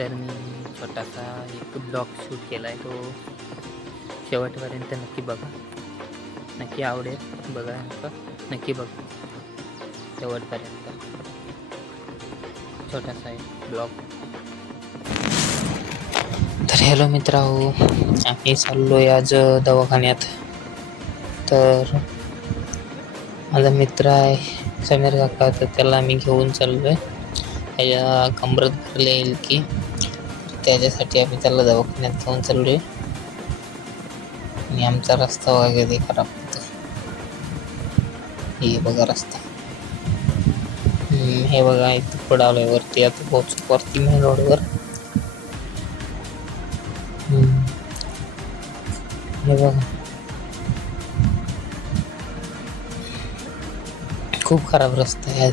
तर मी छोटासा एक ब्लॉग शूट केला आहे, तो शेवटपर्यंत नक्की बघा. नक्की आवडेल. बघा नक्की बघा शेवटपर्यंत. छोटासा एक ब्लॉग. तर हॅलो मित्रांनो, आम्ही चाललोय आज दवाखान्यात. तर माझा मित्र आहे समीर काका, तर त्याला आम्ही घेऊन चाललोय. त्याच्या कमरत भरले येईल की, त्याच्यासाठी आम्ही त्याला दवाखान्यात घेऊन चाललोय. आणि आमचा रस्ता वगैरे खराब होतो. हे बघा रस्ता. हे बघा इथं पडालोय वरती, आता पोहोचू वरती मेन रोडवर. हे बघा खूप खराब रस्ता आहे,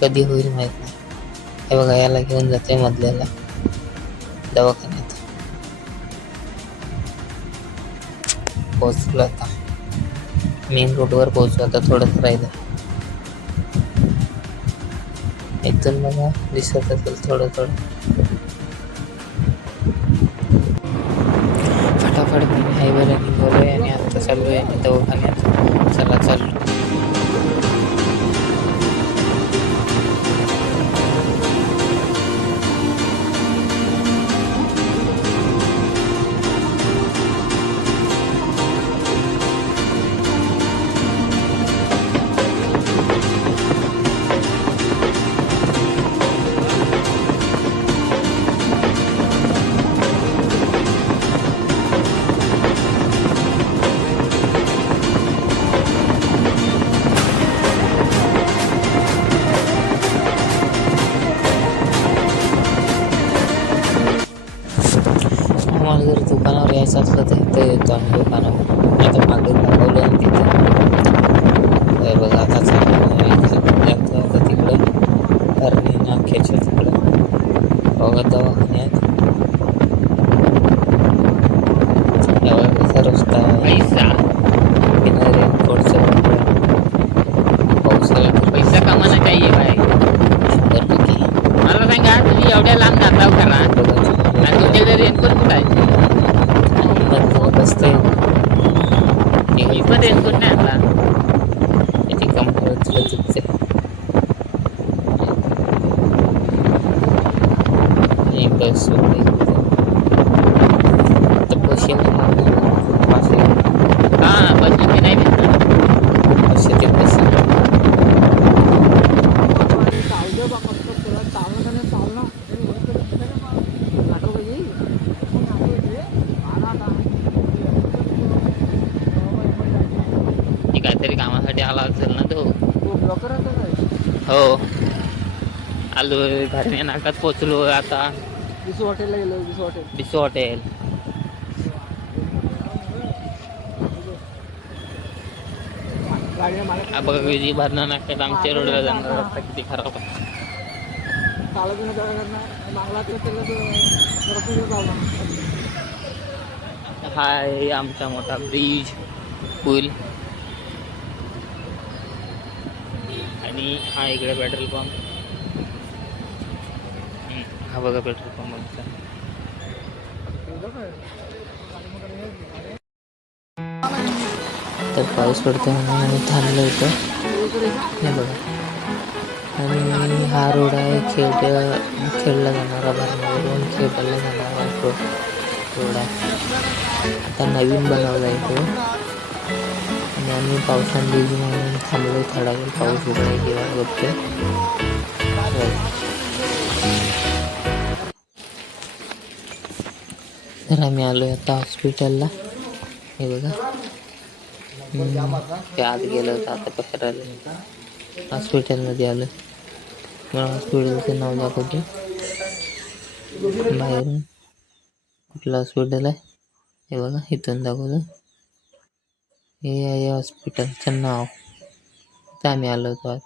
कधी होईल माहित नाही. हे बघा याला घेऊन जाते मधल्याला दवाखान्यात. पोहोचलो आता मेन रोडवर पोहोचलो. आता थोडंसं राहिलं. इथून बघा दिसत असेल थोडं थोडं. फटाफट मी हायवेला निघालोय आणि आता चाललोय दवाखान्यात. चला चाललो. आम्हाला जर दुकानावर यायचं असलं तर इथं येतो आम्ही दुकानावर. आता मागे दाखवलं ना तिथं. हे बघा आता चालू तिकडं हरणी नाक्याच्या तिकडं बघा दवाखान्यात. एवढा कसा रस्ता पैसा बिना रेनकोटचा पावसाळ्यात पैसा कमाना चाहिए भाई. 100% मला सांगा, तुम्ही एवढ्या लांब जाताव करा आणि तुमच्याकडे रेनकोट कुठं आहे? बसते मी पण रेनकोट नाही आणला. त्याची कंपनी चुकते. बस पैसे हां बस नाही पैसे ते पैसे काहीतरी कामासाठी आला असेल ना तो. हो आलो घरण्या नाकात पोचलो. आता बिसू हॉटेलला गेलो. बिसू हॉटेल बघा किती भरणा नाक्यात आमच्या रोडला जाणार रस्ता किती खराब आहे. हा आहे आमचा मोठा ब्रिज पूल. आणि हा इकडे पेट्रोल पंप. हा बघा पेट्रोल पंप आमचा. तर पाऊस पडतो म्हणून आम्ही थांबलो होतो. हे बघा. आणि हा रोड आहे खेडला जाणारा, भरणावरून खेड्याला जाणारा रोड आहे. आता नवीन बनवला आहे तो. आणि आम्ही पावसाने भिजू म्हणून थांबलो थोडा वेळ. पाऊस उघडाय किंवा बघतोय. तर आम्ही आलोय आता हॉस्पिटलला. हे बघा ते आत गेलं होतं, आता बाहेर आलं. हॉस्पिटलमध्ये आलं. मला हॉस्पिटलचं नाव दाखवते बाहेरून. कुठलं हॉस्पिटल आहे हे बघा, इथून दाखवलं. हे आहे हॉस्पिटलचं नाव. तर आम्ही आलो होतो आज.